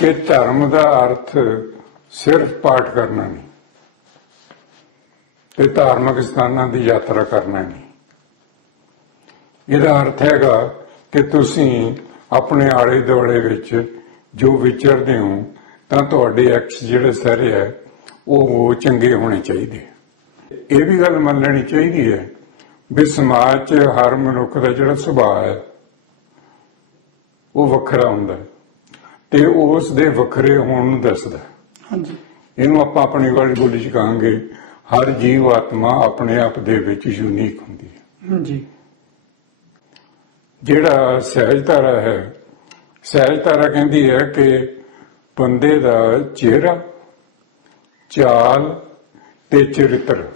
ਕਿ ਧਰਮ ਦਾ ਅਰਥ ਸਿਰਫ ਪਾਠ ਕਰਨਾ ਨਹੀਂ। ਤੇ ਧਾਰਮਿਕ ਸਥਾਨਾਂ ਦੀ ਯਾਤਰਾ ਕਰਨਾ ਨਹੀਂ। ਇਹਦਾ ਅਰਥ ਹੈਗਾ ਕਿ ਤੁਸੀਂ ਆਪਣੇ ਆਲੇ ਦੁਆਲੇ ਵਿੱਚ ਜੋ ਵਿਚਰਦੇ ਹੋ, ਤਾਂ ਤੁਹਾਡੇ ਐਕਸ ਜਿਹੜੇ ਸਾਰੇ ਹੈ, ਉਹ ਚੰਗੇ ਹੋਣੇ ਚਾਹੀਦੇ। ਇਹ ਵੀ ਗੱਲ ਮੰਨ ਲੈਣੀ ਚਾਹੀਦੀ ਹੈ ਵੀ ਸਮਾਜ 'ਚ ਹਰ ਮਨੁੱਖ ਦਾ ਜਿਹੜਾ ਸੁਭਾਅ ਹੈ, ਉਹ ਵੱਖਰਾ ਹੁੰਦਾ ਹੈ। ਤੇ ਉਸ ਦੇ ਵੱਖਰੇ ਹੋਣ ਨੂੰ ਦੱਸਦਾ। ਹਾਂਜੀ। ਇਹਨੂੰ ਆਪਾਂ ਆਪਣੀ ਵਾਲੀ ਬੋਲੀ 'ਚ ਕਹਾਂਗੇ ਹਰ ਜੀਵ ਆਤਮਾ ਆਪਣੇ ਆਪ ਦੇ ਵਿੱਚ ਯੂਨੀਕ ਹੁੰਦੀ ਹੈ। ਹਾਂਜੀ। ਜਿਹੜਾ ਸਹਿਜ ਧਾਰਾ ਹੈ ਸਹਿਜ ਧਾਰਾ ਕਹਿੰਦੀ ਹੈ ਕਿ ਬੰਦੇ ਦਾ ਚਿਹਰਾ ਚਾਲ ਤੇ ਚਰਿੱਤਰ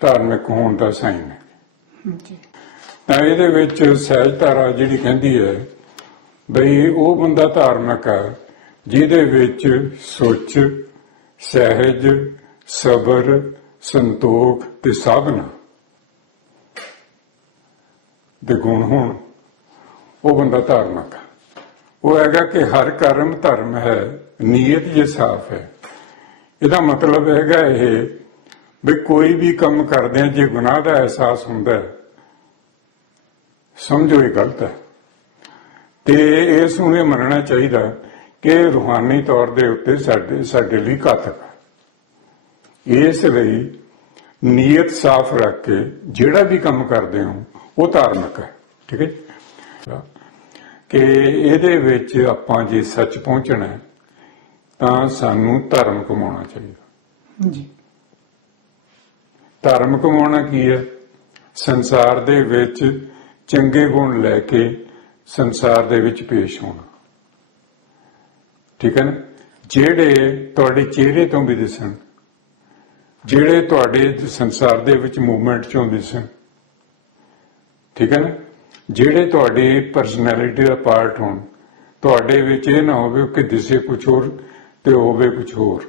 ਧਾਰਮਿਕ ਹੋਣ ਦਾ ਸਾਈਨ ਹੈ। ਹਾਂਜੀ। ਤਾਂ ਇਹਦੇ ਵਿੱਚ ਸਹਿਜ ਧਾਰਾ ਜਿਹੜੀ ਕਹਿੰਦੀ ਹੈ ਬਈ ਉਹ ਬੰਦਾ ਧਾਰਮਿਕ ਹੈ ਜਿਹਦੇ ਵਿੱਚ ਸੁੱਚ, ਸਹਿਜ, ਸਬਰ, ਸੰਤੋਖ ਤੇ ਸਾਧਨਾ ਦੇ ਗੁਣ ਹੋਣ, ਉਹ ਬੰਦਾ ਧਾਰਮਿਕ ਹੈ ਉਹ ਹੈਗਾ ਕਿ ਹਰ ਕਰਮ ਧਰਮ ਹੈ, ਨੀਅਤ ਜੇ ਸਾਫ਼ ਹੈ। ਇਹਦਾ ਮਤਲਬ ਹੈਗਾ ਇਹ ਵੀ ਕੋਈ ਵੀ ਕੰਮ ਕਰਦੇ ਆ, ਜੇ ਗੁਨਾਹ ਦਾ ਅਹਿਸਾਸ ਹੁੰਦਾ ਸਮਝੋ ਇਹ ਗਲਤ ਹੈ। ਤੇ ਇਸ ਨੂੰ ਇਹ ਮੰਨਣਾ ਚਾਹੀਦਾ ਕਿ ਰੂਹਾਨੀ ਤੌਰ ਦੇ ਉੱਤੇ ਸਾਡੇ ਸਾਡੇ ਲਈ ਘਾਤਕ ਹੈ ਇਸ ਲਈ ਨੀਅਤ ਸਾਫ਼ ਰੱਖ ਕੇ ਜਿਹੜਾ ਵੀ ਕੰਮ ਕਰਦੇ ਹੋ ਉਹ ਧਾਰਮਿਕ ਹੈ। ਠੀਕ ਹੈ ਜੀ? ਕਿ ਇਹਦੇ ਵਿੱਚ ਆਪਾਂ ਜੇ ਸੱਚ ਪਹੁੰਚਣਾ ਹੈ, ਤਾਂ ਸਾਨੂੰ ਧਰਮ ਕਮਾਉਣਾ ਚਾਹੀਦਾ। ਹਾਂਜੀ ਧਰਮ ਕਮਾਉਣਾ ਕੀ ਹੈ? ਸੰਸਾਰ ਦੇ ਵਿੱਚ ਚੰਗੇ ਗੁਣ ਲੈ ਕੇ ਸੰਸਾਰ ਦੇ ਵਿੱਚ ਪੇਸ਼ ਹੋਣਾ। ਠੀਕ ਹੈ ਨਾ? ਜਿਹੜੇ ਤੁਹਾਡੇ ਚਿਹਰੇ ਤੋਂ ਵੀ ਦਿਸਣ, ਜਿਹੜੇ ਤੁਹਾਡੇ ਸੰਸਾਰ ਦੇ ਵਿੱਚ ਮੂਵਮੈਂਟ ਚੋਂ ਦਿਸਣ, ਠੀਕ ਹੈ ਨਾ? ਜਿਹੜੇ ਤੁਹਾਡੀ ਪਰਸਨੈਲਿਟੀ ਦਾ ਪਾਰਟ ਹੋਣ, ਤੁਹਾਡੇ ਵਿੱਚ ਇਹ ਨਾ ਹੋਵੇ ਕਿ ਦਿਸੇ ਕੁਝ ਹੋਰ ਤੇ ਹੋਵੇ ਕੁਝ ਹੋਰ।